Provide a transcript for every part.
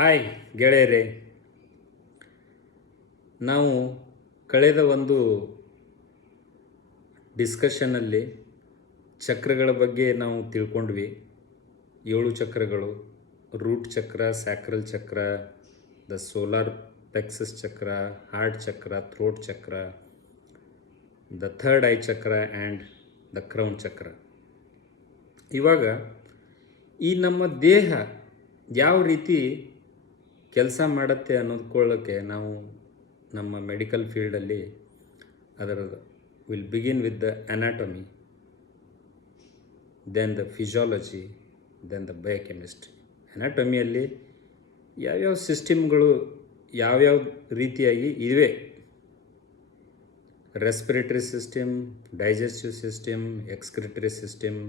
Hi ಗೆಳೆಯರೇ, ನಾವು ಕಳೆದ ಒಂದು ಡಿಸ್ಕಷನ್ನಲ್ಲಿ ಚಕ್ರಗಳ ಬಗ್ಗೆ ನಾವು ತಿಳ್ಕೊಂಡ್ವಿ. 7 ಚಕ್ರಗಳು: ರೂಟ್ ಚಕ್ರ, ಸ್ಯಾಕ್ರಲ್ ಚಕ್ರ, ದ ಸೋಲಾರ್ ಪ್ಲೆಕ್ಸಸ್ ಚಕ್ರ, ಹಾರ್ಟ್ ಚಕ್ರ, ಥ್ರೋಟ್ ಚಕ್ರ, ದ ಥರ್ಡ್ ಐ ಚಕ್ರ ಆ್ಯಂಡ್ ದ ಕ್ರೌನ್ ಚಕ್ರ. ಇವಾಗ ಈ ನಮ್ಮ ದೇಹ ಯಾವ ರೀತಿ ಕೆಲಸ ಮಾಡುತ್ತೆ ಅನ್ನೋದ್ಕೊಳ್ಳೋಕ್ಕೆ ನಾವು ನಮ್ಮ ಮೆಡಿಕಲ್ ಫೀಲ್ಡಲ್ಲಿ ಅದರದ್ದು will begin with the anatomy, then the physiology, then the biochemistry. ಅನಾಟಮಿಯಲ್ಲಿ ಯಾವ್ಯಾವ ಸಿಸ್ಟಮ್ಗಳು ಯಾವ್ಯಾವ ರೀತಿಯಾಗಿ ಇವೆ: respiratory system, digestive system, excretory system,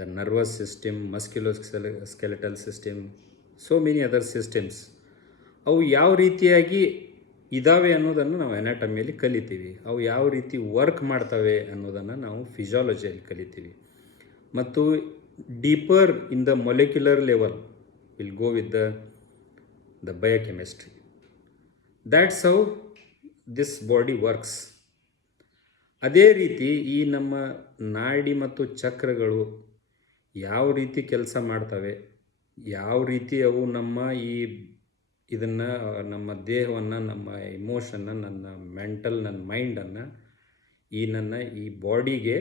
the nervous system, musculoskeletal system, so many other systems. ಅವು ಯಾವ ರೀತಿಯಾಗಿ ಇದ್ದಾವೆ ಅನ್ನೋದನ್ನು ನಾವು ಅನಾಟಮಿಯಲ್ಲಿ ಕಲಿತೀವಿ. ಅವು ಯಾವ ರೀತಿ ವರ್ಕ್ ಮಾಡ್ತವೆ ಅನ್ನೋದನ್ನು ನಾವು ಫಿಸಿಯಾಲಜಿಯಲ್ಲಿ ಕಲಿತೀವಿ. ಮತ್ತು deeper in the molecular level will go with the biochemistry. That's how this body works. ಅದೇ ರೀತಿ ಈ ನಮ್ಮ ನಾಡಿ ಮತ್ತು ಚಕ್ರಗಳು ಯಾವ ರೀತಿ ಕೆಲಸ ಮಾಡ್ತವೆ, ಯಾವ ರೀತಿ ಅವು ನಮ್ಮ ಇದನ್ನು ನಮ್ಮ ದೇಹವನ್ನು, ನಮ್ಮ ಇಮೋಷನ್ನ, ನನ್ನ ಮೆಂಟಲ್, ನನ್ನ ಮೈಂಡನ್ನು, ನನ್ನ ಬಾಡಿಗೆ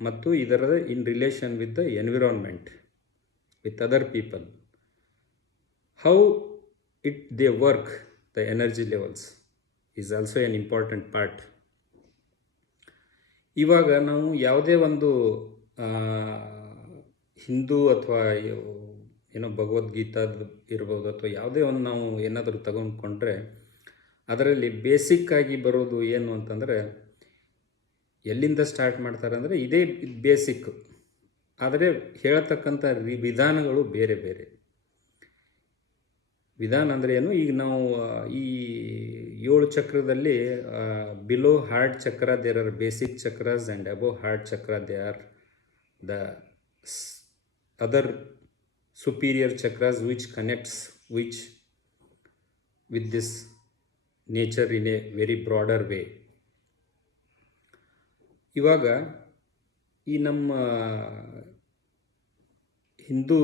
ಮತ್ತು ಇದರ in relation with the environment, with other people, how they work, the energy levels is also N important part. ಇವಾಗ ನಾವು ಯಾವುದೇ ಒಂದು ಹಿಂದೂ ಅಥವಾ ಏನೋ ಭಗವದ್ಗೀತಾದ ಇರ್ಬೋದು ಅಥವಾ ಯಾವುದೇ ಒಂದು ನಾವು ಏನಾದರೂ ತಗೊಂಡ್ಕೊಂಡ್ರೆ ಅದರಲ್ಲಿ ಬೇಸಿಕ್ಕಾಗಿ ಬರೋದು ಏನು ಅಂತಂದರೆ, ಎಲ್ಲಿಂದ ಸ್ಟಾರ್ಟ್ ಮಾಡ್ತಾರೆ ಅಂದರೆ ಇದೇ ಬೇಸಿಕ್. ಆದರೆ ಹೇಳ್ತಕ್ಕಂಥ ವಿಧಾನಗಳು ಬೇರೆ ಬೇರೆ. ವಿಧಾನ ಅಂದರೆ ಏನು? ಈಗ ನಾವು ಈ 7 ಚಕ್ರದಲ್ಲಿ below heart chakra there are basic chakras and above heart chakra they are the other superior chakras which connects with this nature in a very broader way. ಇವಾಗ ಈ ನಮ್ಮ ಹಿಂದೂ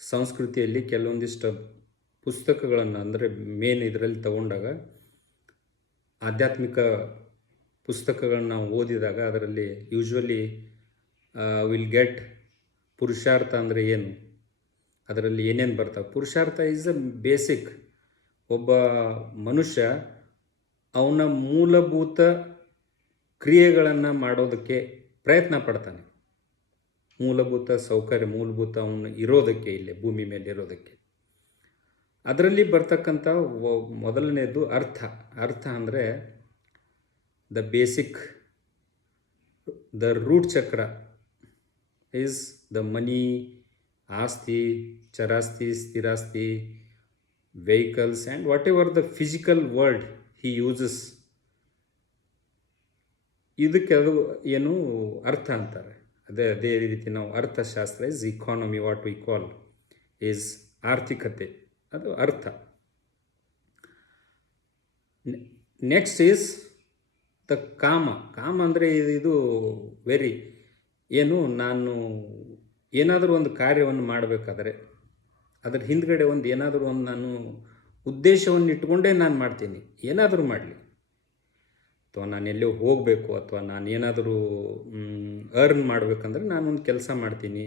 ಸಂಸ್ಕೃತಿಯಲ್ಲಿ ಕೆಲವೊಂದಿಷ್ಟು ಪುಸ್ತಕಗಳನ್ನು, ಅಂದರೆ ಮೇನ್ ಇದರಲ್ಲಿ ತಗೊಂಡಾಗ ಆಧ್ಯಾತ್ಮಿಕ ಪುಸ್ತಕಗಳನ್ನ ನಾವು ಓದಿದಾಗ ಅದರಲ್ಲಿ ಯೂಶ್ವಲಿ ವಿಲ್ ಗೆಟ್ ಪುರುಷಾರ್ಥ ಅಂದರೆ ಏನು, ಅದರಲ್ಲಿ ಏನೇನು ಬರ್ತವೆ. ಪುರುಷಾರ್ಥ ಈಸ್ ಅ ಬೇಸಿಕ್. ಒಬ್ಬ ಮನುಷ್ಯ ಅವನ ಮೂಲಭೂತ ಕ್ರಿಯೆಗಳನ್ನು ಮಾಡೋದಕ್ಕೆ ಪ್ರಯತ್ನ ಪಡ್ತಾನೆ. ಮೂಲಭೂತ ಸೌಕರ್ಯ, ಮೂಲಭೂತ ಅವನು ಇರೋದಕ್ಕೆ, ಇಲ್ಲೇ ಭೂಮಿ ಮೇಲೆ ಇರೋದಕ್ಕೆ. ಅದರಲ್ಲಿ ಬರ್ತಕ್ಕಂಥ ಮೊದಲನೇದು ಅರ್ಥ. ಅರ್ಥ ಅಂದರೆ ದ ಬೇಸಿಕ್, ದ ರೂಟ್ ಚಕ್ರ is the money, ಆಸ್ತಿ, ಚರಾಸ್ತಿ, ಸ್ಥಿರಾಸ್ತಿ, vehicles and whatever the physical world he uses. ಇದಕ್ಕೆ ಅದು ಏನು ಅರ್ಥ ಅಂತಾರೆ. ಅದೇ ರೀತಿ ನಾವು ಅರ್ಥಶಾಸ್ತ್ರ is economy, what we call is ಆರ್ಥಿಕತೆ, ಅದು ಅರ್ಥ. ನೆಕ್ಸ್ಟ್ ಈಸ್ ದ ಕಾಮ. ಕಾಮ ಅಂದರೆ ಇದು ವೆರಿ ಏನು, ನಾನು ಏನಾದರೂ ಒಂದು ಕಾರ್ಯವನ್ನು ಮಾಡಬೇಕಾದ್ರೆ ಅದರ ಹಿಂದ್ಗಡೆ ಒಂದು ಏನಾದರೂ ಒಂದು ನಾನು ಉದ್ದೇಶವನ್ನು ಇಟ್ಕೊಂಡೇ ನಾನು ಮಾಡ್ತೀನಿ. ಏನಾದರೂ ಮಾಡಲಿ, ಅಥವಾ ನಾನು ಎಲ್ಲೋ ಹೋಗಬೇಕು, ಅಥವಾ ನಾನು ಏನಾದರೂ ಅರ್ನ್ ಮಾಡಬೇಕಂದ್ರೆ ನಾನೊಂದು ಕೆಲಸ ಮಾಡ್ತೀನಿ.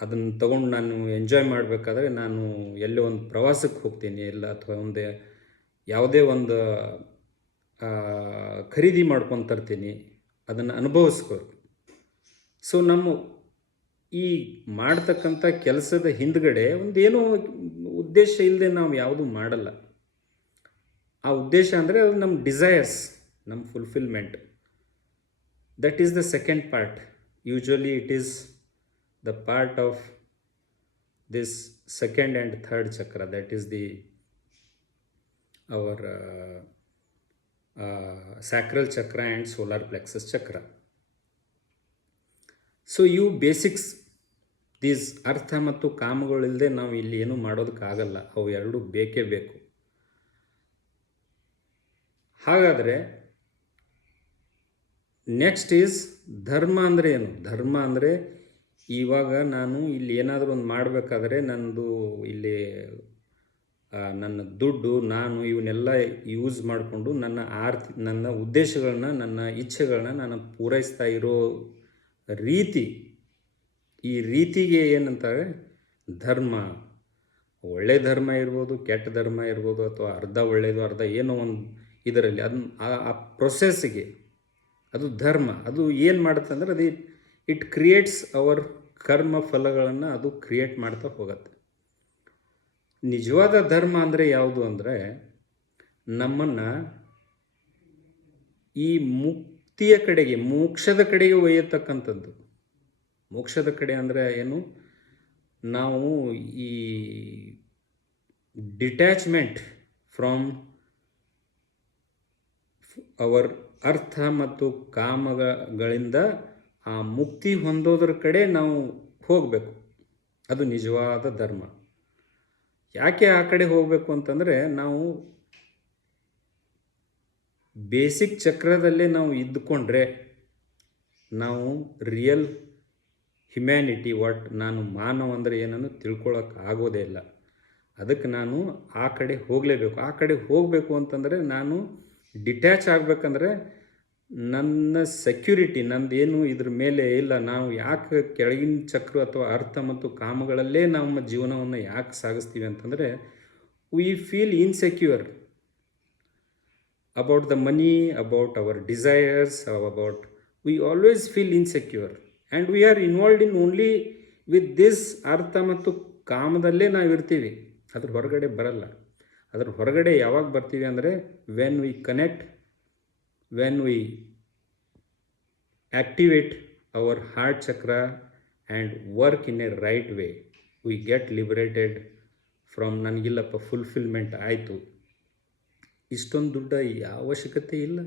ಅದನ್ನು ತೊಗೊಂಡು ನಾನು ಎಂಜಾಯ್ ಮಾಡಬೇಕಾದ್ರೆ ನಾನು ಎಲ್ಲೋ ಒಂದು ಪ್ರವಾಸಕ್ಕೆ ಹೋಗ್ತೀನಿ, ಇಲ್ಲ ಅಥವಾ ಯಾವುದೇ ಒಂದು ಖರೀದಿ ಮಾಡ್ಕೊಂಡು ತರ್ತೀನಿ, ಅದನ್ನು ಅನುಭವಿಸ್ಬೇಕು. ಸೊ ನಮ್ಮ ಈ ಮಾಡ್ತಕ್ಕಂಥ ಕೆಲಸದ ಹಿಂದ್ಗಡೆ ಒಂದೇನೋ ಉದ್ದೇಶ ಇಲ್ಲದೆ ನಾವು ಯಾವುದೂ ಮಾಡಲ್ಲ. ಆ ಉದ್ದೇಶ ಅಂದರೆ ಅದು ನಮ್ಮ ಡಿಸೈರ್ಸ್, ನಮ್ಮ fulfilment. That is the second part. Usually it is the part of this second and third ಚಕ್ರ, that is the hour sacral ಚಕ್ರ ಆ್ಯಂಡ್ ಸೋಲಾರ್ ಪ್ಲೆಕ್ಸಸ್ ಚಕ್ರ. So you basics, ದೀಸ್ ಅರ್ಥ ಮತ್ತು ಕಾಮಗಳಿಲ್ಲದೆ ನಾವು ಇಲ್ಲಿ ಏನೂ ಮಾಡೋದಕ್ಕಾಗಲ್ಲ. ಅವು ಎರಡೂ ಬೇಕೇ ಬೇಕು. ಹಾಗಾದರೆ ನೆಕ್ಸ್ಟ್ ಈಸ್ ಧರ್ಮ ಅಂದರೆ ಏನು? ಧರ್ಮ ಅಂದರೆ ಇವಾಗ ನಾನು ಇಲ್ಲಿ ಏನಾದರೂ ಒಂದು ಮಾಡಬೇಕಾದ್ರೆ ನನ್ನದು ಇಲ್ಲಿ ನನ್ನ ದುಡ್ಡು ನಾನು ಇವನ್ನೆಲ್ಲ ಯೂಸ್ ಮಾಡಿಕೊಂಡು ನನ್ನ ಉದ್ದೇಶಗಳನ್ನ, ನನ್ನ ಇಚ್ಛೆಗಳನ್ನ ನಾನು ಪೂರೈಸ್ತಾ ಇರೋ ರೀತಿ, ಈ ರೀತಿಗೆ ಏನಂತಾರೆ ಧರ್ಮ. ಒಳ್ಳೆಯ ಧರ್ಮ ಇರ್ಬೋದು, ಕೆಟ್ಟ ಧರ್ಮ ಇರ್ಬೋದು, ಅಥವಾ ಅರ್ಧ ಒಳ್ಳೆಯದು ಅರ್ಧ ಏನೋ ಒಂದು ಇದರಲ್ಲಿ ಅದನ್ನ ಆ ಪ್ರೊಸೆಸ್ಸಿಗೆ ಅದು ಧರ್ಮ. ಅದು ಏನು ಮಾಡುತ್ತೆ ಅಂದರೆ ಅದು ಇಟ್ ಕ್ರಿಯೇಟ್ಸ್ ಅವರ್ ಕರ್ಮ ಫಲಗಳನ್ನು ಅದು ಕ್ರಿಯೇಟ್ ಮಾಡ್ತಾ ಹೋಗುತ್ತೆ. ನಿಜವಾದ ಧರ್ಮ ಅಂದರೆ ಯಾವುದು ಅಂದರೆ ನಮ್ಮನ್ನು ಈ ಮುಕ್ತಿಯ ಕಡೆಗೆ, ಮೋಕ್ಷದ ಕಡೆಗೆ ಒಯ್ಯತಕ್ಕಂಥದ್ದು. ಮೋಕ್ಷದ ಕಡೆ ಅಂದರೆ ಏನು? ನಾವು ಈ ಡಿಟ್ಯಾಚ್ಮೆಂಟ್ ಫ್ರಮ್ ಅವರ್ ಅರ್ಥ ಮತ್ತು ಕಾಮಗಳಿಂದ ಆ ಮುಕ್ತಿ ಹೊಂದೋದ್ರ ಕಡೆ ನಾವು ಹೋಗಬೇಕು. ಅದು ನಿಜವಾದ ಧರ್ಮ. ಯಾಕೆ ಆ ಕಡೆ ಹೋಗಬೇಕು ಅಂತಂದರೆ, ನಾವು ಬೇಸಿಕ್ ಚಕ್ರದಲ್ಲೇ ನಾವು ಇದ್ದುಕೊಂಡ್ರೆ ನಾವು ರಿಯಲ್ ಹ್ಯುಮ್ಯಾನಿಟಿ, ನಾನು ಮಾನವ ಅಂದರೆ ಏನನ್ನು ತಿಳ್ಕೊಳ್ಳೋಕೆ ಆಗೋದೇ ಇಲ್ಲ. ಅದಕ್ಕೆ ನಾನು ಆ ಕಡೆ ಹೋಗಲೇಬೇಕು. ಆ ಕಡೆ ಹೋಗಬೇಕು ಅಂತಂದರೆ ನಾನು ಡಿಟ್ಯಾಚ್ ಆಗಬೇಕಂದ್ರೆ ನನ್ನ ಸೆಕ್ಯೂರಿಟಿ ನಂದೇನು ಇದ್ರ ಮೇಲೆ ಇಲ್ಲ. ನಾವು ಯಾಕೆ ಕೆಳಗಿನ ಚಕ್ರ ಅಥವಾ ಅರ್ಥ ಮತ್ತು ಕಾಮಗಳಲ್ಲೇ ನಮ್ಮ ಜೀವನವನ್ನು ಯಾಕೆ ಸಾಗಿಸ್ತೀವಿ ಅಂತಂದರೆ, we feel insecure about the money, about our desires, we always feel insecure and we are involved in only with this ಅರ್ಥ ಮತ್ತು ಕಾಮದಲ್ಲೇ ನಾವು ಇರ್ತೀವಿ. ಅದ್ರ ಹೊರಗಡೆ ಬರಲ್ಲ. ಅದ್ರ ಹೊರಗಡೆ ಯಾವಾಗ ಬರ್ತೀವಿ ಅಂದರೆ when we connect, when we activate our heart chakra and work in a right way, we get liberated from ನನಗಿಲ್ಲಪ್ಪ ಫುಲ್ಫಿಲ್ಮೆಂಟ್ ಆಯಿತು, ಇಷ್ಟೊಂದು ದುಡ್ಡು ಯಾವ ಅವಶ್ಯಕತೆ ಇಲ್ಲ,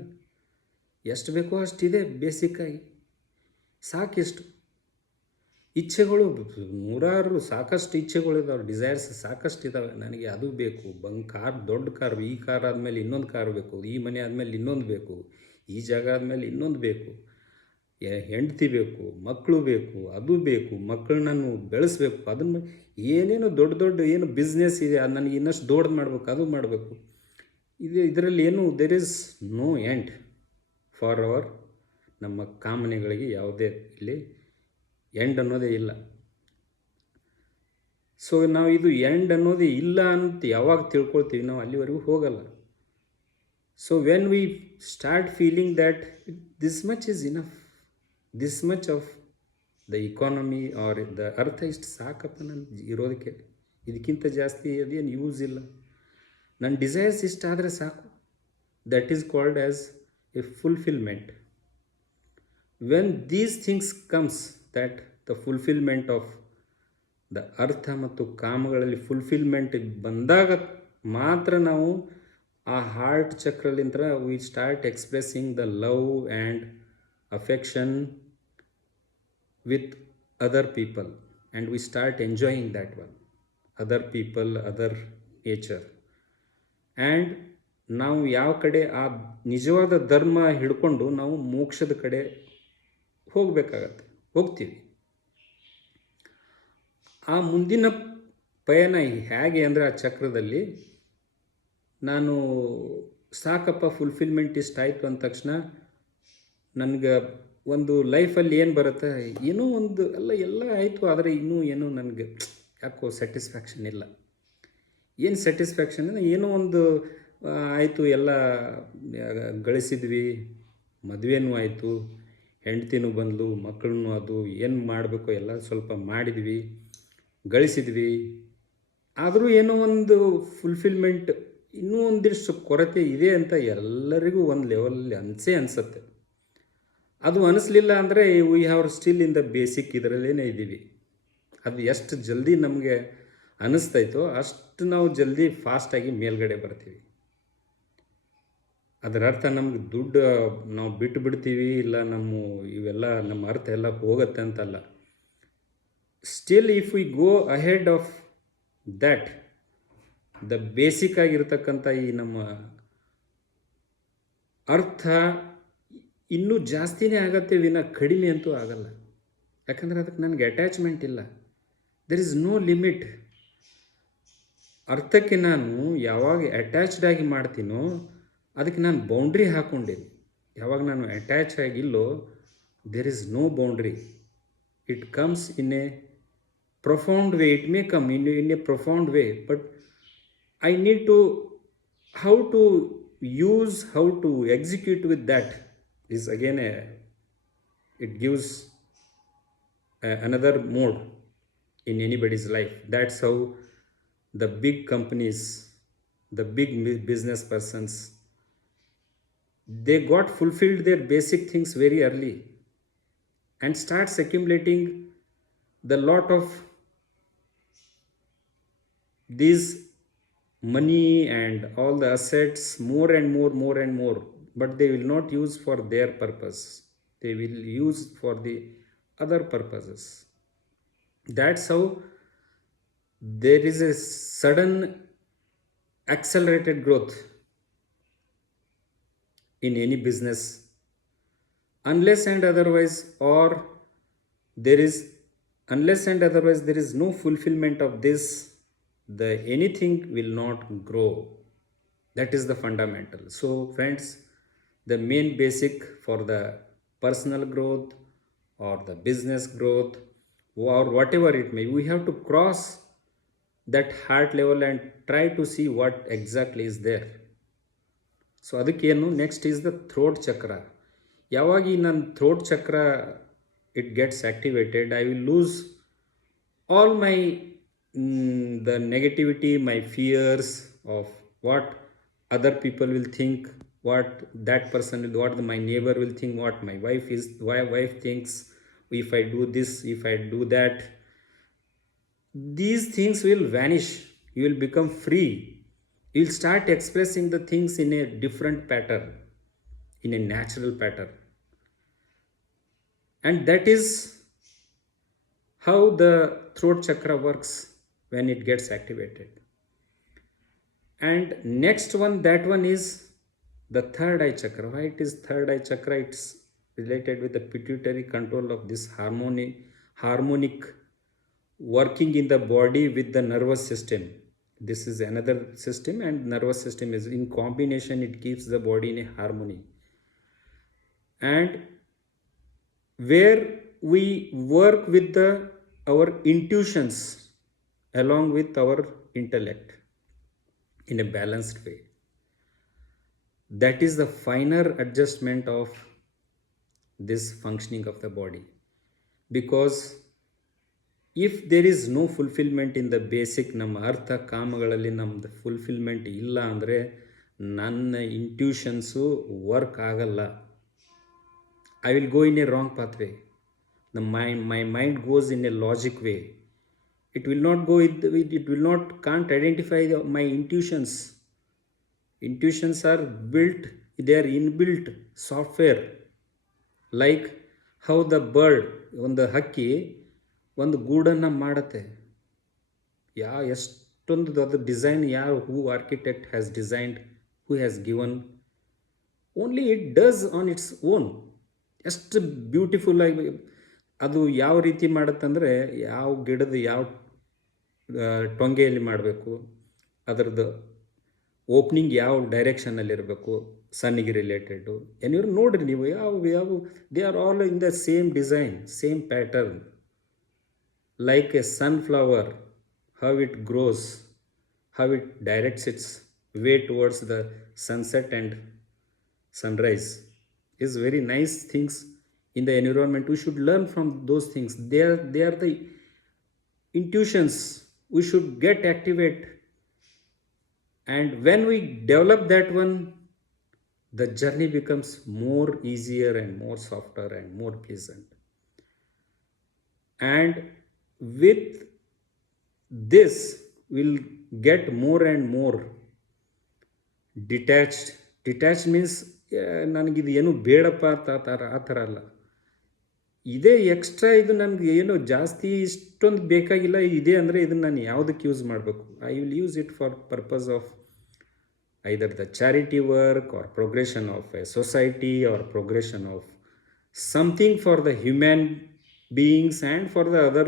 ಎಷ್ಟು ಬೇಕೋ ಅಷ್ಟಿದೆ, ಬೇಸಿಕ್ಕಾಗಿ ಸಾಕಿಷ್ಟು. ಇಚ್ಛೆಗಳು ನೂರಾರು ಸಾಕಷ್ಟು ಇಚ್ಛೆಗಳಿದಾವೆ, ಡಿಸೈರ್ಸ್ ಸಾಕಷ್ಟು ಇದ್ದಾವೆ. ನನಗೆ ಅದು ಬೇಕು, ದೊಡ್ಡ ಕಾರು, ಈ ಕಾರ್ ಆದಮೇಲೆ ಇನ್ನೊಂದು ಕಾರು ಬೇಕು, ಈ ಮನೆ ಆದಮೇಲೆ ಇನ್ನೊಂದು ಬೇಕು, ಈ ಜಾಗ ಆದಮೇಲೆ ಇನ್ನೊಂದು ಬೇಕು, ಹೆಂಡತಿ ಬೇಕು, ಮಕ್ಕಳು ಬೇಕು, ಅದು ಬೇಕು, ಮಕ್ಕಳನ್ನ ನಾನು ಬೆಳೆಸ್ಬೇಕು, ಅದನ್ನು ಏನೇನೋ ದೊಡ್ಡ ಏನು ಬಿಸ್ನೆಸ್ ಇದೆ, ಅದು ನನಗೆ ಇನ್ನಷ್ಟು ದೊಡ್ಡದು ಮಾಡಬೇಕು, ಅದು ಮಾಡಬೇಕು. ಇದರಲ್ಲಿ ಏನು there is no end for ನಮ್ಮ ಕಾಮನೆಗಳಿಗೆ ಯಾವುದೇ ಇಲ್ಲಿ ಎಂಡ್ ಅನ್ನೋದೇ ಇಲ್ಲ. ಸೊ ನಾವು ಇದು ಎಂಡ್ ಅನ್ನೋದೇ ಇಲ್ಲ ಅಂತ ಯಾವಾಗ ತಿಳ್ಕೊಳ್ತೀವಿ ನಾವು ಅಲ್ಲಿವರೆಗೂ ಹೋಗಲ್ಲ. So when we start feeling that this much is enough, this much of the economy are the ಅರ್ಥ ಇಷ್ಟು ಸಾಕಪ್ಪ ನಾನು ಇರೋದಕ್ಕೆ, ಇದಕ್ಕಿಂತ ಜಾಸ್ತಿ ಅದೇನು ಯೂಸ್ ಇಲ್ಲ, ನನ್ನ ಡಿಸೈರ್ಸ್ ಇಷ್ಟಾದರೆ ಸಾಕು, that is called as a fulfilment. When these things comes, that the fulfilment of the ಅರ್ಥ ಮತ್ತು ಕಾಮಗಳಲ್ಲಿ ಫುಲ್ಫಿಲ್ಮೆಂಟ್ ಬಂದಾಗ ಮಾತ್ರ ನಾವು ಆ ಹಾರ್ಟ್ ಚಕ್ರಲಿಂದ we start expressing the love and affection with other people and we start enjoying that one, other people, other nature. And ನಾವು ಯಾವ ಕಡೆ ಆ ನಿಜವಾದ ಧರ್ಮ ಹಿಡ್ಕೊಂಡು ನಾವು ಮೋಕ್ಷದ ಕಡೆ ಹೋಗ್ತೀವಿ. ಆ ಮುಂದಿನ ಪಯಣ ಹೇಗೆ ಅಂದರೆ, ಆ ಚಕ್ರದಲ್ಲಿ ನಾನು ಸಾಕಪ್ಪ ಫುಲ್ಫಿಲ್ಮೆಂಟ್ ಇಷ್ಟಾಯಿತು ಅಂದ ತಕ್ಷಣ ನನಗೆ ಒಂದು ಲೈಫಲ್ಲಿ ಏನು ಬರುತ್ತೆ, ಏನೋ ಒಂದು ಎಲ್ಲ ಆಯಿತು, ಆದರೆ ಇನ್ನೂ ಏನೋ ನನಗೆ ಯಾಕೋ ಸ್ಯಾಟಿಸ್ಫ್ಯಾಕ್ಷನ್ ಇಲ್ಲ. ಏನು ಸ್ಯಾಟಿಸ್ಫ್ಯಾಕ್ಷನ್ ಅಂದರೆ, ಏನೋ ಒಂದು ಆಯಿತು, ಎಲ್ಲ ಗಳಿಸಿದ್ವಿ, ಮದುವೆನೂ ಆಯಿತು, ಹೆಂಡ್ತಿನೂ ಬಂದಳು, ಮಕ್ಕಳನ್ನೂ ಅದು ಏನು ಮಾಡಬೇಕು ಎಲ್ಲ ಸ್ವಲ್ಪ ಮಾಡಿದ್ವಿ, ಗಳಿಸಿದ್ವಿ, ಆದರೂ ಏನೋ ಒಂದು ಫುಲ್ಫಿಲ್ಮೆಂಟ್ ಇನ್ನೂ ಒಂದಿಷ್ಟು ಕೊರತೆ ಇದೆ ಅಂತ ಎಲ್ಲರಿಗೂ ಒಂದು ಲೆವೆಲಲ್ಲಿ ಅನಿಸುತ್ತೆ. ಅದು ಅನಿಸ್ಲಿಲ್ಲ ಅಂದರೆ we have still in the basic ಇದರಲ್ಲೇ ಇದ್ದೀವಿ. ಅದು ಎಷ್ಟು ಜಲ್ದಿ ನಮಗೆ ಅನ್ನಿಸ್ತೈತೋ ಅಷ್ಟು ನಾವು ಜಲ್ದಿ ಫಾಸ್ಟಾಗಿ ಮೇಲ್ಗಡೆ ಬರ್ತೀವಿ. ಅದರ ಅರ್ಥ ನಮ್ಗೆ ದುಡ್ಡು ನಾವು ಬಿಟ್ಟು ಬಿಡ್ತೀವಿ, ಇಲ್ಲ ಇವೆಲ್ಲ ನಮ್ಮ ಅರ್ಥ ಎಲ್ಲ ಹೋಗುತ್ತೆ ಅಂತಲ್ಲ. Still if we go ahead of that, the basic ಆಗಿರ್ತಕ್ಕಂಥ ಈ ನಮ್ಮ ಅರ್ಥ ಇನ್ನೂ ಜಾಸ್ತಿನೇ ಆಗತ್ತೆ ವಿನ ಕಡಿಮೆ ಅಂತೂ ಆಗಲ್ಲ. ಯಾಕಂದರೆ ಅದಕ್ಕೆ ನನಗೆ ಅಟ್ಯಾಚ್ಮೆಂಟ್ ಇಲ್ಲ. There is no limit. ಅರ್ಥಕ್ಕೆ ನಾನು ಯಾವಾಗ ಅಟ್ಯಾಚ್ಡ್ ಆಗಿ ಮಾಡ್ತೀನೋ ಅದಕ್ಕೆ ನಾನು ಬೌಂಡ್ರಿ ಹಾಕ್ಕೊಂಡೇನೆ. ಯಾವಾಗ ನಾನು ಅಟ್ಯಾಚ್ ಆಗಿಲ್ಲೋ there is no boundary. It comes in a profound way. It may come in a profound way, but I need to how to use, how to execute with that is again it gives another mode in anybody's life. That's how the big companies, the big business persons, they got fulfilled their basic things very early and starts accumulating the lot of these money and all the assets more and more, but they will not use for their purpose. They will use for the other purposes. That's how there is a sudden accelerated growth in any business, unless and otherwise there is no fulfillment of this, anything will not grow. That is the fundamental. So friends, the main basic for the personal growth or the business growth or whatever it may, we have to cross that heart level and try to see what exactly is there. So ಅದಕ್ಕೇನು next is the throat ಚಕ್ರ. ಯಾವಾಗ ಈ ನನ್ನ throat ಚಕ್ರ it gets activated, I will lose all my the negativity, my fears of what other people will think, what that person will, what my neighbor will think, what my wife thinks, if I do this, if I do that. These things will vanish. You will become free. You will start expressing the things in a different pattern, in a natural pattern. And that is how the throat chakra works when it gets activated. And next one, that one is the third eye chakra. Why it is third eye chakra? It's related with the pituitary control of this harmonic working in the body with the nervous system. This is another system, and nervous system is in combination, it keeps the body in a harmony. And where we work with our intuitions along with our intellect in a balanced way. That is the finer adjustment of this functioning of the body. Because if there is no fulfillment in the basic, ನಮ್ಮ ಅರ್ಥ ಕಾಮಗಳಲ್ಲಿ ನಮ್ಮದು fulfilment ಇಲ್ಲ ಅಂದರೆ ನನ್ನ ಇಂಟ್ಯೂಷನ್ಸು work ಆಗಲ್ಲ. I will go in a wrong pathway. My mind goes in a logic way. It will not go can't identify my intuitions. Intuitions are built, they are inbuilt software. Like how the bird, ಒಂದು ಹಕ್ಕಿ ಒಂದು ಗೂಡನ್ನು ಮಾಡುತ್ತೆ, ಎಷ್ಟೊಂದು ಅದು design, who architect has designed, who has given, only it does on its own. ಎಷ್ಟು beautiful ಆಗಿ ಅದು ಯಾವ ರೀತಿ ಮಾಡುತ್ತಂದರೆ, ಯಾವ ಗಿಡದ ಯಾವ ಟೊಂಗೆಯಲ್ಲಿ ಮಾಡಬೇಕು, ಅದರದ್ದು ಓಪ್ನಿಂಗ್ ಯಾವ ಡೈರೆಕ್ಷನಲ್ಲಿರಬೇಕು, ಸನ್ನಿಗೆ ರಿಲೇಟೆಡು ಏನಿವ್ರು ನೋಡಿರಿ ನೀವು, ಯಾವ they are all in the same design, same pattern. Like A sunflower, how it grows, how it directs its way towards the sunset and sunrise is very nice things in the environment. We should learn from those things. They are the intuitions we should get activate. And when we develop that one, the journey becomes more easier and more softer and more pleasant. And with this we'll get more and more detached. Detached means ನನಗಿದು ಏನು ಬೇಡಪ್ಪ ಆ ಥರ ಅಲ್ಲ. ಇದೇ extra, ಇದು ನನಗೆ ಏನೋ ಜಾಸ್ತಿ ಇಷ್ಟೊಂದು ಬೇಕಾಗಿಲ್ಲ, ಇದೆ ಅಂದರೆ ಇದನ್ನು ನಾನು ಯಾವುದಕ್ಕೆ ಯೂಸ್ ಮಾಡಬೇಕು? I will use it for purpose of either the charity work or progression of a society or progression of something for the human beings and for the other,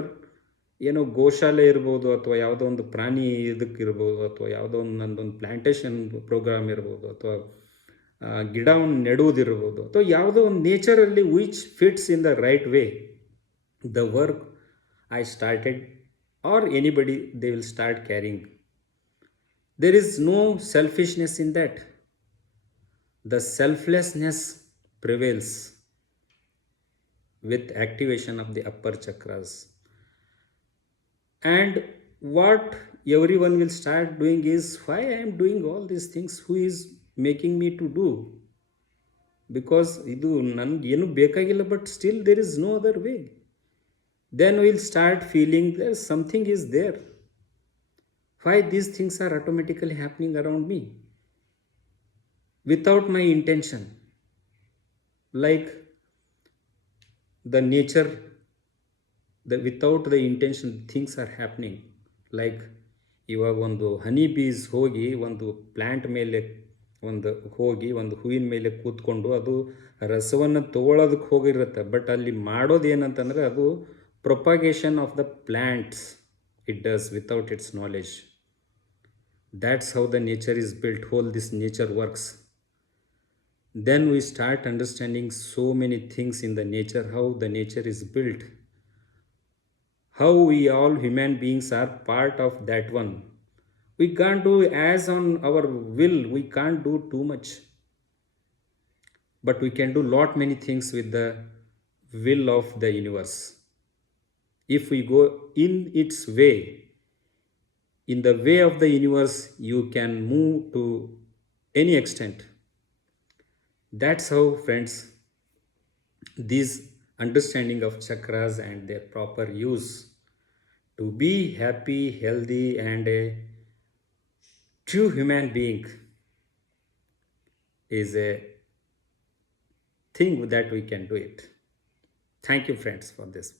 ಏನೋ ಗೋಶಾಲೆ ಇರ್ಬೋದು, ಅಥವಾ ಯಾವುದೋ ಒಂದು ಪ್ರಾಣಿ ಇದಕ್ಕಿರ್ಬೋದು, ಅಥವಾ ಯಾವುದೋ ಒಂದು ನಂದೊಂದು ಪ್ಲ್ಯಾಂಟೇಷನ್ ಪ್ರೋಗ್ರಾಮ್ ಇರ್ಬೋದು, ಅಥವಾ ಗಿಡವನ್ನು ನೆಡುವುದಿರ್ಬೋದು, ಅಥವಾ ಯಾವುದೋ ಒಂದು ನೇಚರಲ್ಲಿ which fits in the right way the work I started or anybody they will start caring. There is no selfishness in that. The selflessness prevails with activation of the upper chakras. And what everyone will start doing is, why I am doing all these things? Who is making me to do? Because idu nange ಏನು ಬೇಕಾಗಿಲ್ಲ, but still there is no other way. Then we will start feeling that something is there. Why these things are automatically happening around me without my intention? Like the nature, without the intention things are happening. Like ಇವಾಗ ಒಂದು ಹನಿ ಬೀಸ್ ಹೋಗಿ ಒಂದು plant ಮೇಲೆ ಹೋಗಿ ಒಂದು ಹೂವಿನ ಮೇಲೆ ಕೂತ್ಕೊಂಡು ಅದು ರಸವನ್ನು ತಗೊಳ್ಳೋದಕ್ಕೆ ಹೋಗಿರುತ್ತೆ. ಬಟ್ ಅಲ್ಲಿ ಮಾಡೋದು ಏನಂತಂದರೆ, ಅದು propagation of the plants it does without it's knowledge. That's how the nature is built, whole this nature works. Then we start understanding so many things in the nature, how the nature is built, how we all human beings are part of that one. We can't do as on our will, we can't do too much, but we can do lot many things with the will of the universe. If we go in its way, in the way of the universe, you can move to any extent. That's how, friends, this understanding of chakras and their proper use to be happy, healthy, and a true human being is a thing that we can do it. Thank you, friends, for this.